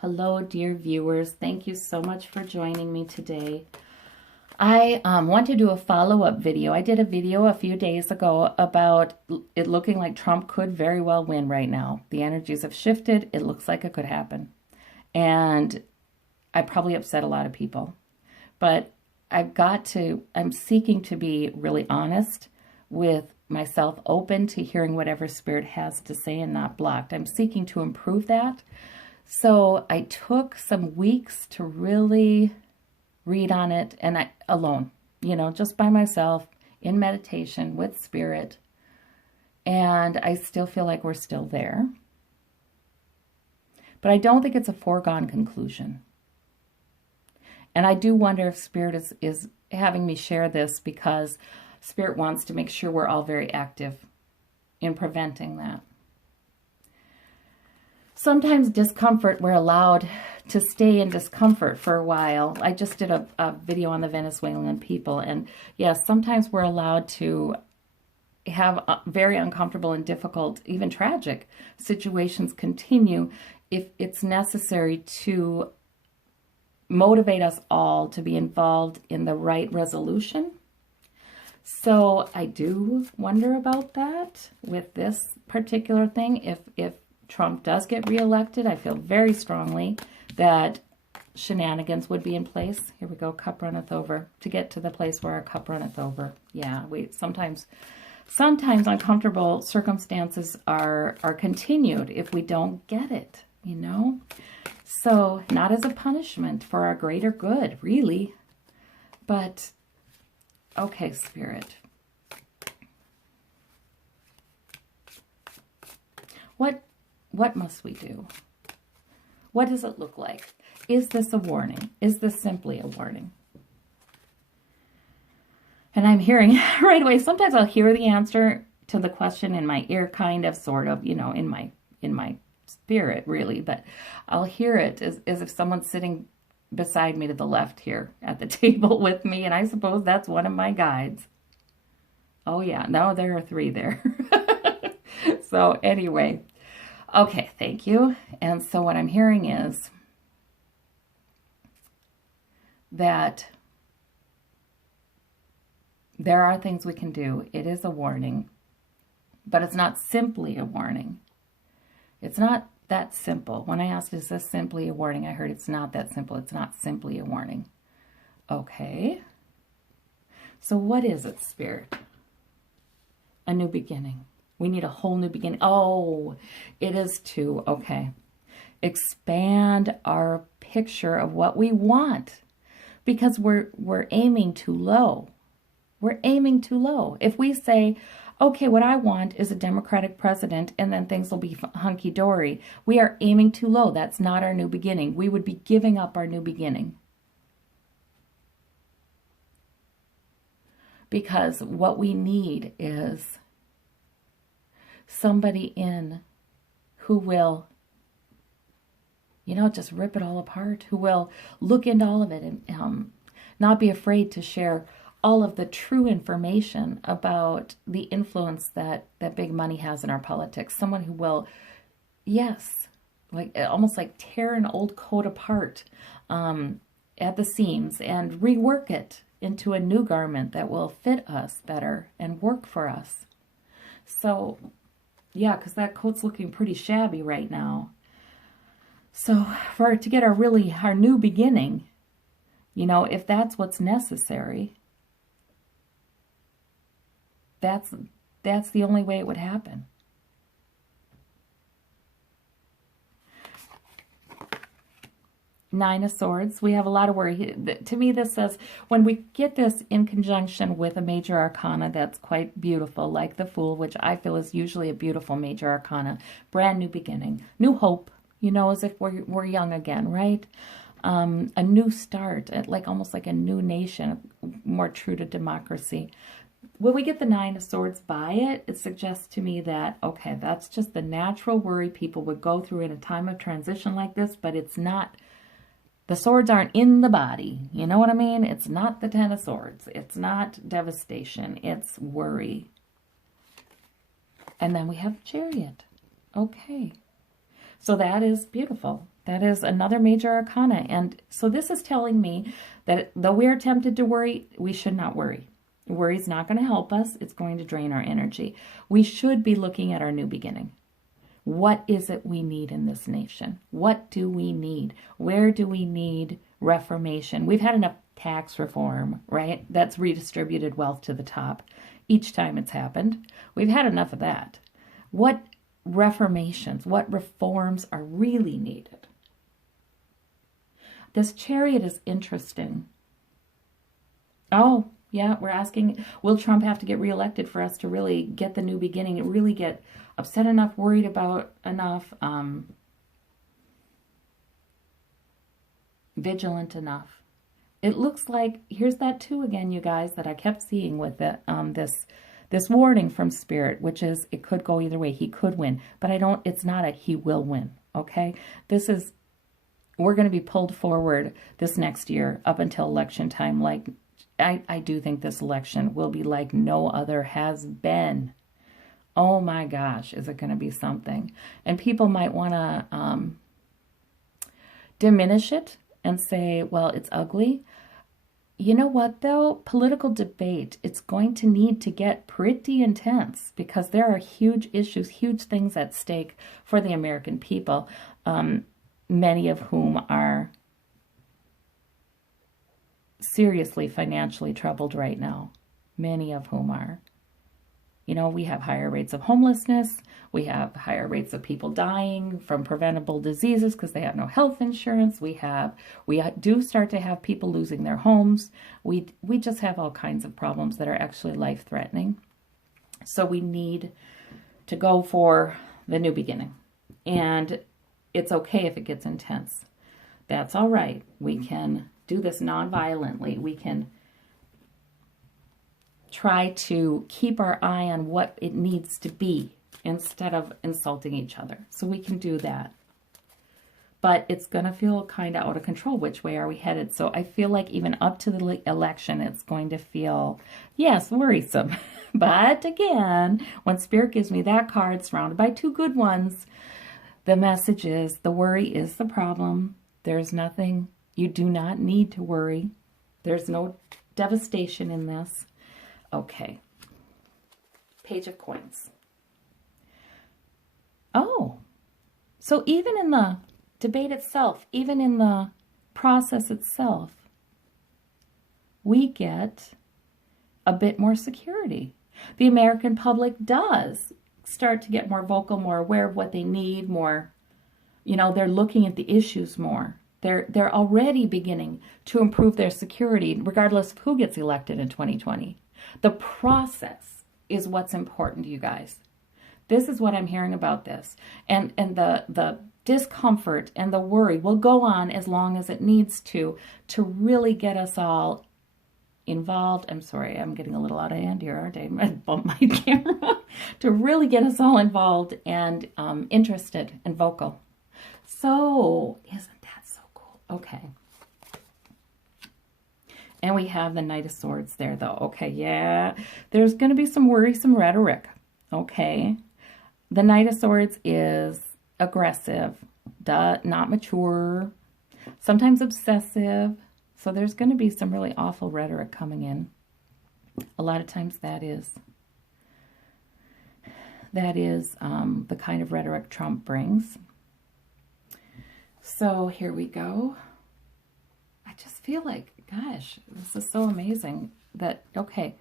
Hello, dear viewers. Thank you so much for joining me today. I want to do a follow-up video. I did a video a few days ago about it looking like Trump could very well win right now. The energies have shifted. It looks like it could happen. And I probably upset a lot of people. But I'm seeking to be really honest with myself, open to hearing whatever Spirit has to say and not blocked. I'm seeking to improve that. So I took some weeks to really read on it, and alone, just by myself in meditation with Spirit. And I still feel like we're still there. But I don't think it's a foregone conclusion. And I do wonder if Spirit is having me share this because Spirit wants to make sure we're all very active in preventing that. Sometimes discomfort, we're allowed to stay in discomfort for a while. I just did a video on the Venezuelan people, and yes, sometimes we're allowed to have very uncomfortable and difficult, even tragic situations continue if it's necessary to motivate us all to be involved in the right resolution. So I do wonder about that with this particular thing. If Trump does get reelected, I feel very strongly that shenanigans would be in place. Here we go, cup runneth over. To get to the place where our cup runneth over. Yeah, sometimes uncomfortable circumstances are continued if we don't get it, So not as a punishment, for our greater good, really. But, okay, Spirit. What must we do? What does it look like? Is this a warning? Is this simply a warning? And I'm hearing right away, sometimes I'll hear the answer to the question in my ear, kind of, sort of, in my spirit, really, but I'll hear it as if someone's sitting beside me to the left here at the table with me, and I suppose that's one of my guides. Oh yeah, no, there are three there. So anyway, okay, thank you. And so what I'm hearing is that there are things we can do. It is a warning, but it's not simply a warning. It's not that simple. When I asked, is this simply a warning? I heard it's not that simple. It's not simply a warning. Okay. So what is it, Spirit? A new beginning. We need a whole new beginning. Oh, it is to, okay, expand our picture of what we want, because we're aiming too low. We're aiming too low. If we say, okay, what I want is a Democratic president and then things will be hunky-dory, we are aiming too low. That's not our new beginning. We would be giving up our new beginning. Because what we need is somebody in who will, just rip it all apart, who will look into all of it and not be afraid to share all of the true information about the influence that big money has in our politics. Someone who will, yes, almost like tear an old coat apart at the seams and rework it into a new garment that will fit us better and work for us. So, yeah, because that coat's looking pretty shabby right now. So to get our new beginning, if that's what's necessary, that's the only way it would happen. Nine of Swords. We have a lot of worry. To me, this says, when we get this in conjunction with a major arcana that's quite beautiful, like the Fool, which I feel is usually a beautiful major arcana, brand new beginning, new hope, as if we're young again, right? A new start, almost like a new nation, more true to democracy. When we get the Nine of Swords by it, it suggests to me that, okay, that's just the natural worry people would go through in a time of transition like this, but it's not. The swords aren't in the body. You know what I mean? It's not the Ten of Swords. It's not devastation. It's worry. And then we have Chariot. Okay. So that is beautiful. That is another major arcana. And so this is telling me that though we are tempted to worry, we should not worry. Worry is not going to help us. It's going to drain our energy. We should be looking at our new beginning. What is it we need in this nation? What do we need? Where do we need reformation? We've had enough tax reform, right? That's redistributed wealth to the top each time it's happened. We've had enough of that. What reformations, what reforms are really needed? This Chariot is interesting. Oh, yeah, we're asking, will Trump have to get reelected for us to really get the new beginning and really get upset enough, worried about enough, vigilant enough? It looks like, here's that too again, you guys, that I kept seeing with the, this warning from Spirit, which is it could go either way. He could win, but it's not a he will win, okay? We're going to be pulled forward this next year up until election time. Like, I do think this election will be like no other has been. Oh my gosh, is it going to be something? And people might want to diminish it and say, well, it's ugly. You know what, though? Political debate, it's going to need to get pretty intense because there are huge issues, huge things at stake for the American people, many of whom are seriously financially troubled right now. Many of whom are. You know, we have higher rates of homelessness. We have higher rates of people dying from preventable diseases because they have no health insurance. We do start to have people losing their homes. We just have all kinds of problems that are actually life-threatening. So we need to go for the new beginning. And it's okay if it gets intense. That's all right. We can do this non-violently. We can try to keep our eye on what it needs to be instead of insulting each other. So we can do that. But it's going to feel kind of out of control. Which way are we headed? So I feel like even up to the election, it's going to feel, yes, worrisome. But again, when Spirit gives me that card surrounded by two good ones, the message is the worry is the problem. There's nothing, you do not need to worry. There's no devastation in this. Okay. Page of Coins. Oh, so even in the debate itself, even in the process itself, we get a bit more security. The American public does start to get more vocal, more aware of what they need, more, you know, they're looking at the issues more. They're already beginning to improve their security, regardless of who gets elected in 2020. The process is what's important, you guys. This is what I'm hearing about this. And the discomfort and the worry will go on as long as it needs to really get us all involved. I'm sorry, I'm getting a little out of hand here, aren't I? I bumped my camera. To really get us all involved and interested and vocal. So, isn't that so cool? Okay. And we have the Knight of Swords there, though. Okay, yeah. There's going to be some worrisome rhetoric. Okay. The Knight of Swords is aggressive, not mature, sometimes obsessive. So there's going to be some really awful rhetoric coming in. A lot of times that is the kind of rhetoric Trump brings. So here we go. I just feel like, gosh, this is so amazing that, okay,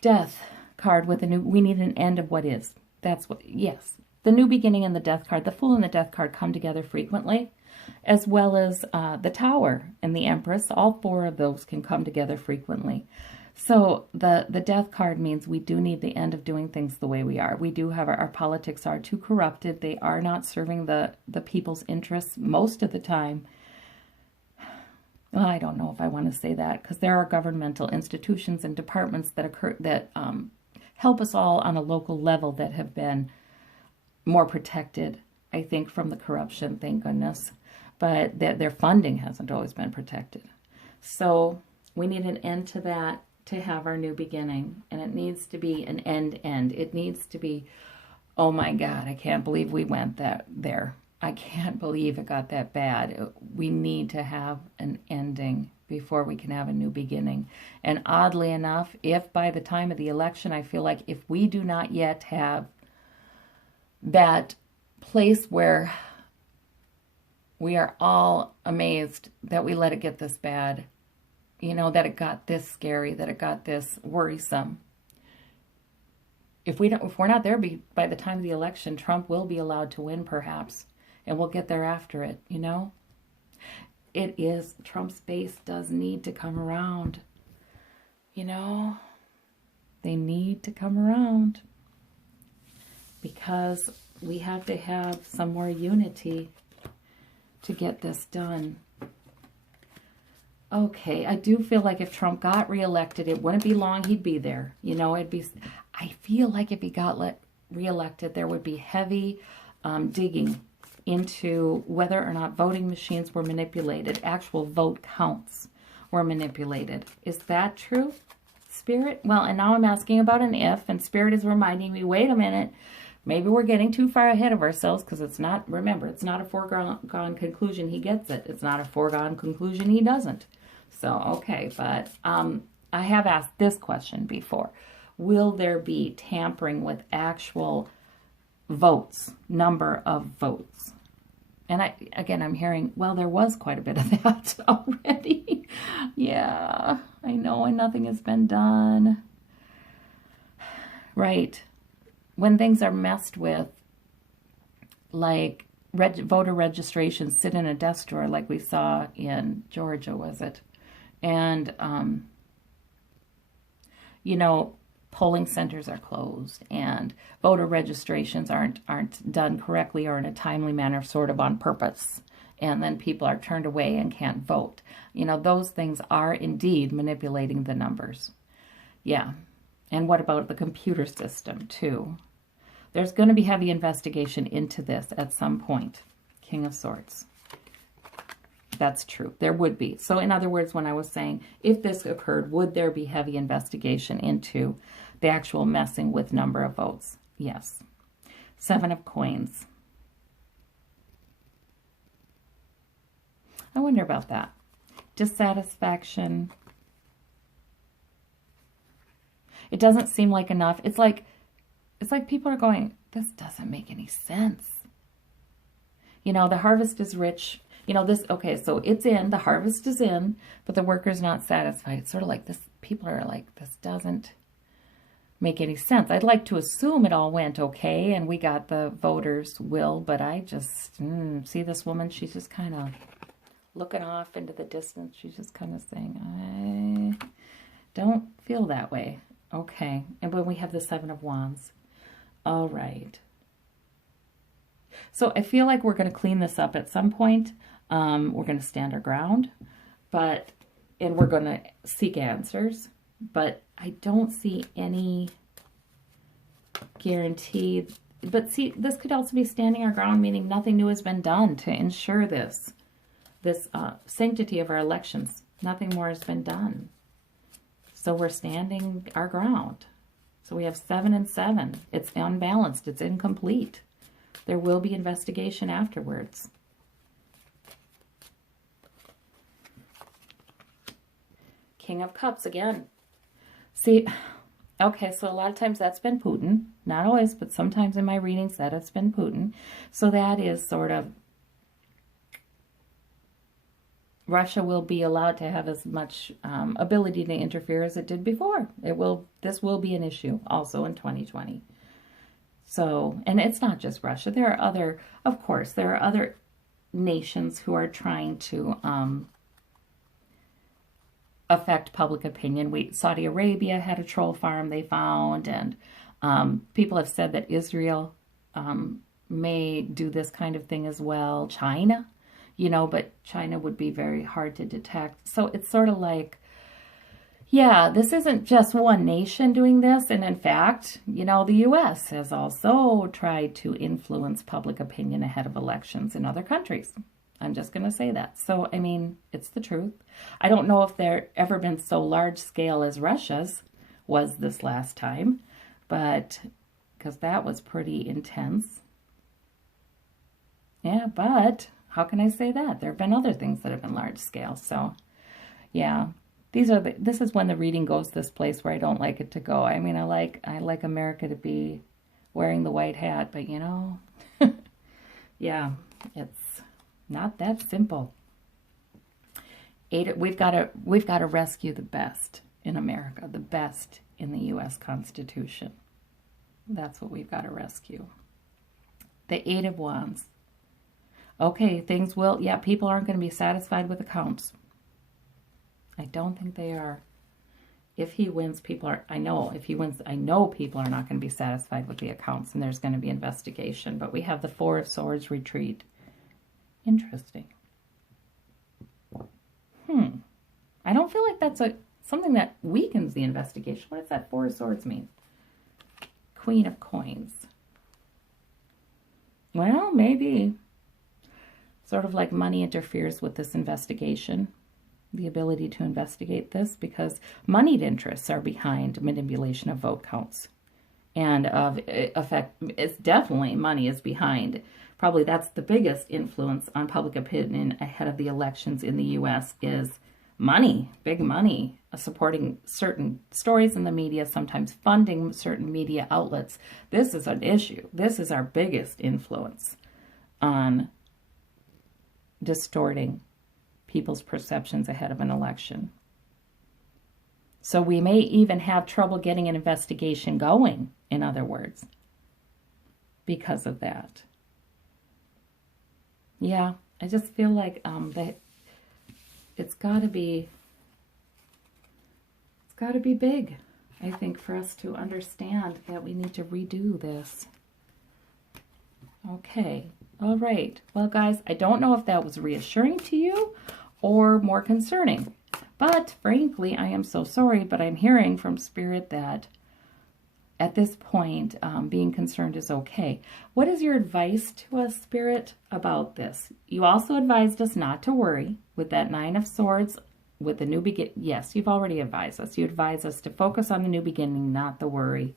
Death card with a new, we need an end of what is. That's what, yes. The new beginning and the Death card, the Fool and the Death card come together frequently, as well as the Tower and the Empress. All four of those can come together frequently. So the Death card means we do need the end of doing things the way we are. We do have our politics are too corrupted. They are not serving the people's interests most of the time. Well, I don't know if I want to say that because there are governmental institutions and departments that help us all on a local level that have been more protected, I think, from the corruption, thank goodness. But their funding hasn't always been protected. So we need an end to that to have our new beginning. And it needs to be an end. It needs to be, oh my God, I can't believe we went there. I can't believe it got that bad. We need to have an ending before we can have a new beginning. And oddly enough, if by the time of the election, I feel like if we do not yet have that place where we are all amazed that we let it get this bad, you know, that it got this scary, that it got this worrisome. If we're not there by the time of the election, Trump will be allowed to win, perhaps, and we'll get there after it, you know? Trump's base does need to come around, you know? They need to come around because we have to have some more unity to get this done. Okay, I do feel like if Trump got reelected, it wouldn't be long he'd be there. You know, I feel like if he got reelected, there would be heavy digging into whether or not voting machines were manipulated, actual vote counts were manipulated. Is that true, Spirit? Well, and now I'm asking about an if, and Spirit is reminding me, wait a minute, maybe we're getting too far ahead of ourselves because it's not, remember, it's not a foregone conclusion he gets it. It's not a foregone conclusion he doesn't. So, okay, but I have asked this question before. Will there be tampering with actual votes, number of votes? And I'm hearing, well, there was quite a bit of that already. Yeah, I know, and nothing has been done. Right. When things are messed with, like voter registration sit in a desk drawer like we saw in Georgia, was it? And, you know, polling centers are closed and voter registrations aren't done correctly or in a timely manner, sort of on purpose. And then people are turned away and can't vote. You know, those things are indeed manipulating the numbers. Yeah. And what about the computer system, too? There's going to be heavy investigation into this at some point. King of Swords. That's true. There would be. So in other words, when I was saying, if this occurred, would there be heavy investigation into the actual messing with number of votes? Yes. Seven of Coins. I wonder about that. Dissatisfaction. It doesn't seem like enough. It's like people are going, this doesn't make any sense. You know, the harvest is rich. You know, okay, so it's in, the harvest is in, but the worker's not satisfied. It's sort of like this, people are like, this doesn't make any sense. I'd like to assume it all went okay and we got the voters' will, but I just see this woman, she's just kind of looking off into the distance. She's just kind of saying, I don't feel that way. Okay, and when we have the Seven of Wands. All right. So I feel like we're going to clean this up at some point. We're going to stand our ground, and we're going to seek answers, but I don't see any guarantee. But see, this could also be standing our ground, meaning nothing new has been done to ensure this sanctity of our elections. Nothing more has been done. So we're standing our ground. So we have 7 and 7. It's unbalanced. It's incomplete. There will be investigation afterwards. King of Cups again. See, okay, so a lot of times that's been Putin. Not always, but sometimes in my readings that has been Putin. So that is sort of, Russia will be allowed to have as much ability to interfere as it did before. This will be an issue also in 2020. So, and it's not just Russia. There are other, of course, there are other nations who are trying to affect public opinion. Saudi Arabia had a troll farm they found, and people have said that Israel may do this kind of thing as well. China, you know, but China would be very hard to detect. So it's sort of like, yeah, this isn't just one nation doing this. And in fact, you know, the U.S. has also tried to influence public opinion ahead of elections in other countries. I'm just going to say that. So, I mean, it's the truth. I don't know if there ever been so large scale as Russia's was this last time, but because that was pretty intense. Yeah, but how can I say that? There have been other things that have been large scale. So, yeah. This is when the reading goes this place where I don't like it to go. I mean, I like America to be wearing the white hat, but yeah, it's not that simple. We've got to rescue the best in America, the best in the U.S. Constitution. That's what we've got to rescue. The Eight of Wands. Okay, people aren't going to be satisfied with accounts. I don't think they are. If he wins, I know people are not going to be satisfied with the accounts, and there's going to be investigation. But we have the Four of Swords retreat. Interesting. I don't feel like that's something that weakens the investigation. What does that Four of Swords mean? Queen of Coins. Well, maybe. Sort of like money interferes with this investigation. The ability to investigate this, because moneyed interests are behind manipulation of vote counts. And it's definitely money is behind. Probably that's the biggest influence on public opinion ahead of the elections in the U.S. is money, big money, supporting certain stories in the media, sometimes funding certain media outlets. This is an issue. This is our biggest influence on distorting people's perceptions ahead of an election. So we may even have trouble getting an investigation going, in other words, because of that. Yeah, I just feel like that it's got to be big, I think, for us to understand that we need to redo this. Okay, all right. Well, guys, I don't know if that was reassuring to you or more concerning. But frankly, I am so sorry, but I'm hearing from Spirit that at this point, being concerned is okay. What is your advice to us, Spirit, about this? You also advised us not to worry with that Nine of Swords, with the new beginning. Yes, you've already advised us. You advise us to focus on the new beginning, not the worry.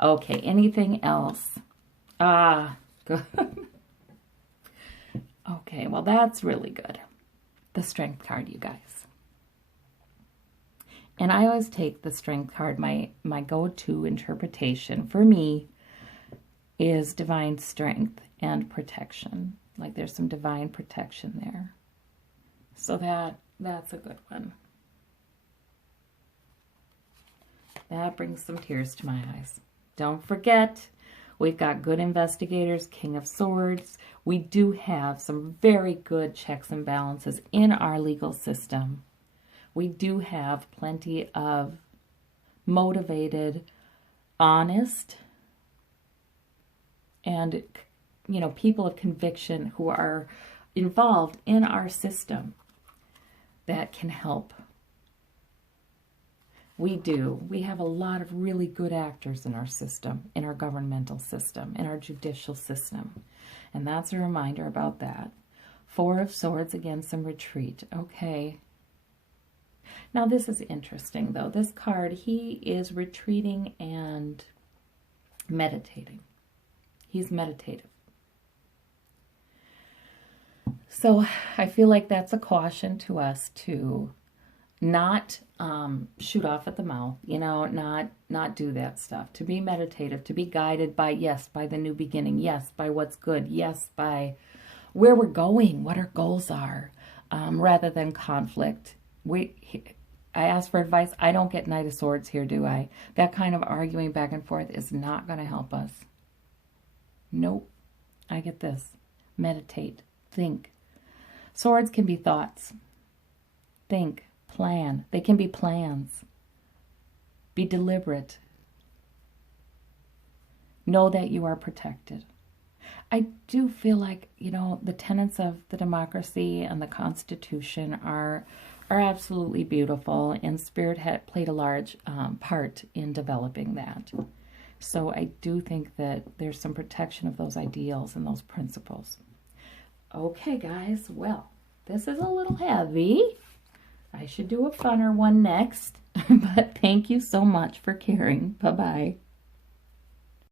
Okay, anything else? Good. Okay, well, that's really good. The Strength card, you guys. And I always take the Strength card. My go-to interpretation for me is divine strength and protection. Like there's some divine protection there. So that's a good one. That brings some tears to my eyes. Don't forget, we've got good investigators, King of Swords. We do have some very good checks and balances in our legal system. We do have plenty of motivated, honest, and, people of conviction who are involved in our system that can help. We do. We have a lot of really good actors in our system, in our governmental system, in our judicial system. And that's a reminder about that. Four of Swords, again, some retreat. Okay. Now, this is interesting, though. This card, he is retreating and meditating. He's meditative. So I feel like that's a caution to us to not shoot off at the mouth, not do that stuff, to be meditative, to be guided by, yes, by the new beginning, yes, by what's good, yes, by where we're going, what our goals are, rather than conflict. I ask for advice. I don't get Knight of Swords here, do I? That kind of arguing back and forth is not going to help us. Nope. I get this. Meditate. Think. Swords can be thoughts. Think. Plan. They can be plans. Be deliberate. Know that you are protected. I do feel like, the tenets of the democracy and the Constitution are absolutely beautiful, and Spirit had played a large part in developing that. So I do think that there's some protection of those ideals and those principles. Okay, guys, well, this is a little heavy. I should do a funner one next, but thank you so much for caring. Bye-bye.